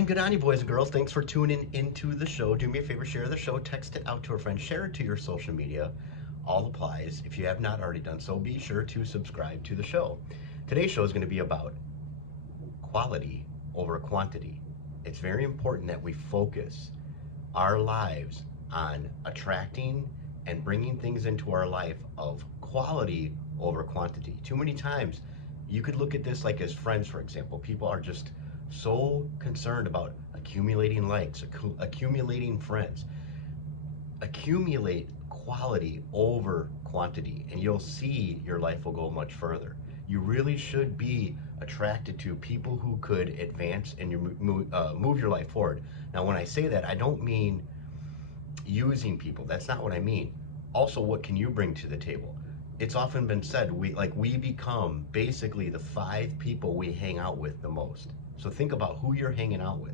And good on you, boys and girls. Thanks for tuning into the show. Do me a favor, share the show, text it out to a friend, share it to your social media. All applies. If you have not already done so, be sure to subscribe to the show. Today's show is going to be about quality over quantity. It's very important that we focus our lives on attracting and bringing things into our life of quality over quantity. Too many times, you could look at this like as friends, for example. People are just so concerned about accumulating likes, accumulating friends. Accumulate quality over quantity, and you'll see your life will go much further. You really should be attracted to people who could advance and move your life forward. Now, when I say that, I don't mean using people. That's not what I mean. Also, what can you bring to the table? It's often been said we become basically the 5 people we hang out with the most. So think about who you're hanging out with.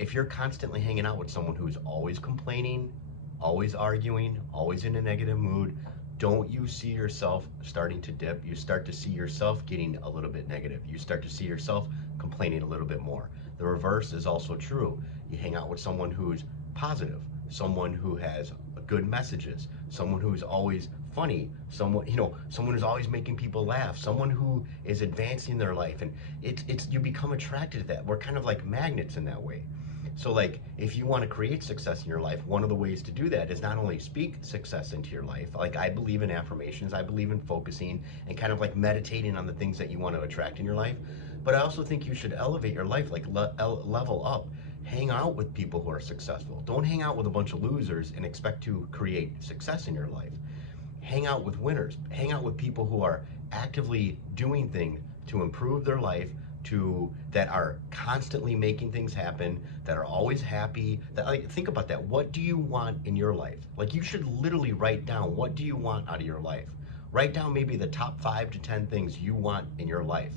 If you're constantly hanging out with someone who's always complaining, always arguing, always in a negative mood, don't you see yourself starting to dip? You start to see yourself getting a little bit negative. You start to see yourself complaining a little bit more. The reverse is also true. You hang out with someone who's positive, someone who has good messages, someone who's always funny, someone who's always making people laugh, someone who is advancing their life, and it's you become attracted to that. We're kind of like magnets in that way. So like if you want to create success in your life, one of the ways to do that is not only speak success into your life. Like I believe in affirmations, I believe in focusing and kind of like meditating on the things that you want to attract in your life. But I also think you should elevate your life, like level up. Hang out with people who are successful. Don't hang out with a bunch of losers and expect to create success in your life. Hang out with winners. Hang out with people who are actively doing things to improve their life, that are constantly making things happen, that are always happy. That, like, think about that. What do you want in your life? Like, you should literally write down, what do you want out of your life? Write down maybe the top 5 to 10 things you want in your life.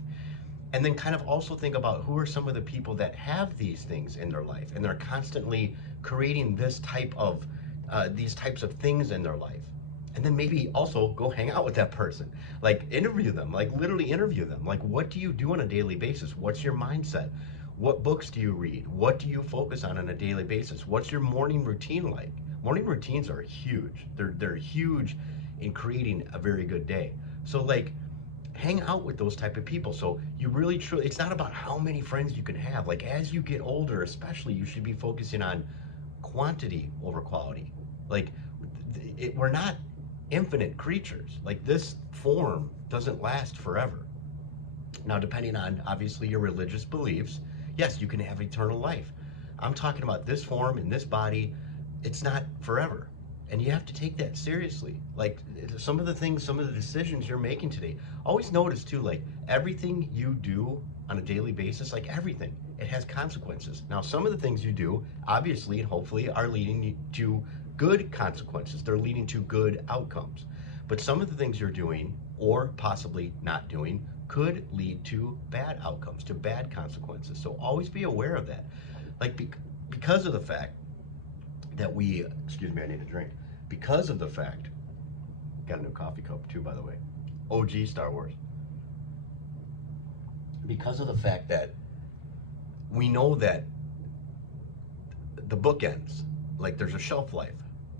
And then kind of also think about who are some of the people that have these things in their life and they're constantly creating these types of things in their life. And then maybe also go hang out with that person. Like interview them, like literally interview them. Like, what do you do on a daily basis? What's your mindset? What books do you read? What do you focus on a daily basis? What's your morning routine like? Morning routines are huge. They're huge in creating a very good day. So like hang out with those type of people. So you really truly, it's not about how many friends you can have. Like as you get older, especially, you should be focusing on quantity over quality. Like we're not infinite creatures. Like this form doesn't last forever. Now, depending on obviously your religious beliefs, yes, you can have eternal life. I'm talking about this form in this body, it's not forever. And you have to take that seriously. Like some of the things, some of the decisions you're making today, always notice too, like everything you do on a daily basis, like everything, it has consequences. Now, some of the things you do, obviously and hopefully, are leading to good consequences. They're leading to good outcomes. But some of the things you're doing or possibly not doing could lead to bad outcomes, to bad consequences. So always be aware of that. Like because of the fact that excuse me, I need a drink. Because of the fact, got a new coffee cup too, by the way. OG Star Wars. Because of the fact that we know that the book ends, like there's a shelf life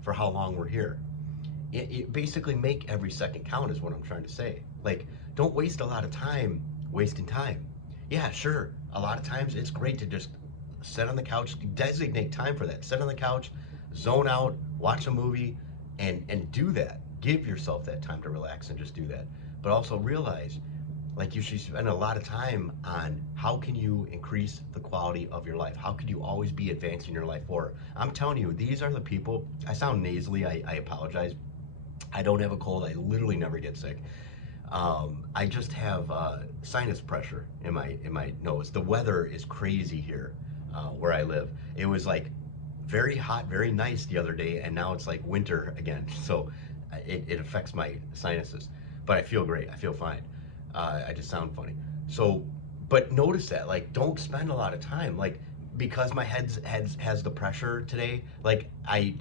for how long we're here. It basically make every second count is what I'm trying to say. Like, don't waste a lot of time wasting time. Yeah, sure, a lot of times it's great to just sit on the couch, designate time for that. Sit on the couch, zone out, watch a movie, and do that. Give yourself that time to relax and just do that. But also realize, like, you should spend a lot of time on how can you increase the quality of your life? How can you always be advancing your life forward? I'm telling you, these are the people. I sound nasally. I apologize. I don't have a cold. I literally never get sick. I just have sinus pressure in my nose. The weather is crazy here where I live. It was like very hot, very nice the other day, and now it's like winter again. So it affects my sinuses. But I feel great. I feel fine. I just sound funny. So, but notice that, like, don't spend a lot of time, like, because my head has the pressure today. Like, I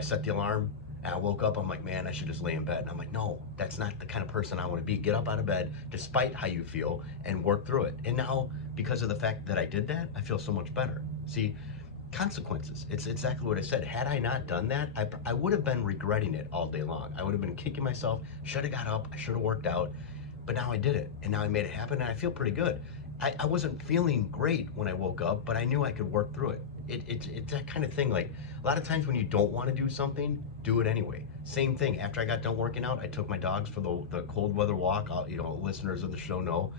set the alarm. And I woke up, I'm like, man, I should just lay in bed. And I'm like, no, that's not the kind of person I want to be. Get up out of bed, despite how you feel, and work through it. And now, because of the fact that I did that, I feel so much better. See, consequences. It's exactly what I said. Had I not done that, I would have been regretting it all day long. I would have been kicking myself, should have got up, I should have worked out. But now I did it, and now I made it happen, and I feel pretty good. I wasn't feeling great when I woke up, but I knew I could work through it. It's that kind of thing. Like, a lot of times when you don't want to do something, do it anyway. Same thing. After I got done working out, I took my dogs for the cold weather walk. Listeners of the show know.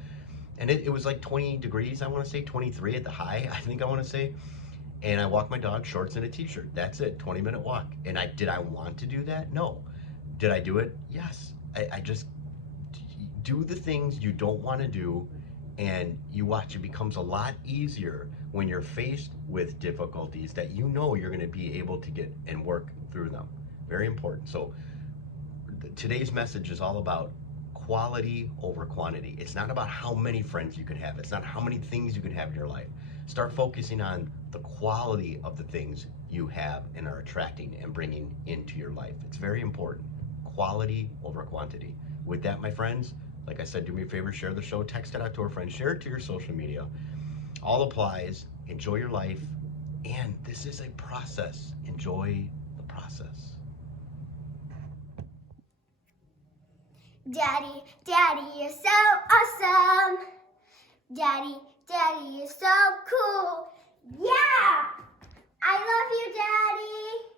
And it was like 20 degrees, I want to say, 23 at the high, I think I want to say. And I walked my dog, shorts and a t-shirt. That's it, 20-minute walk. And did I want to do that? No. Did I do it? Yes. I just do the things you don't want to do, and you watch, it becomes a lot easier when you're faced with difficulties that you know you're going to be able to get and work through them. Very important. So today's message is all about quality over quantity. It's not about how many friends you can have. It's not how many things you can have in your life. Start focusing on the quality of the things you have and are attracting and bringing into your life. It's very important. Quality over quantity. With that, my friends, like I said, do me a favor, share the show, text it out to a friend, share it to your social media. All applies. Enjoy your life. And this is a process. Enjoy the process. Daddy, Daddy, you're so awesome. Daddy, Daddy, you're so cool. Yeah! I love you, Daddy.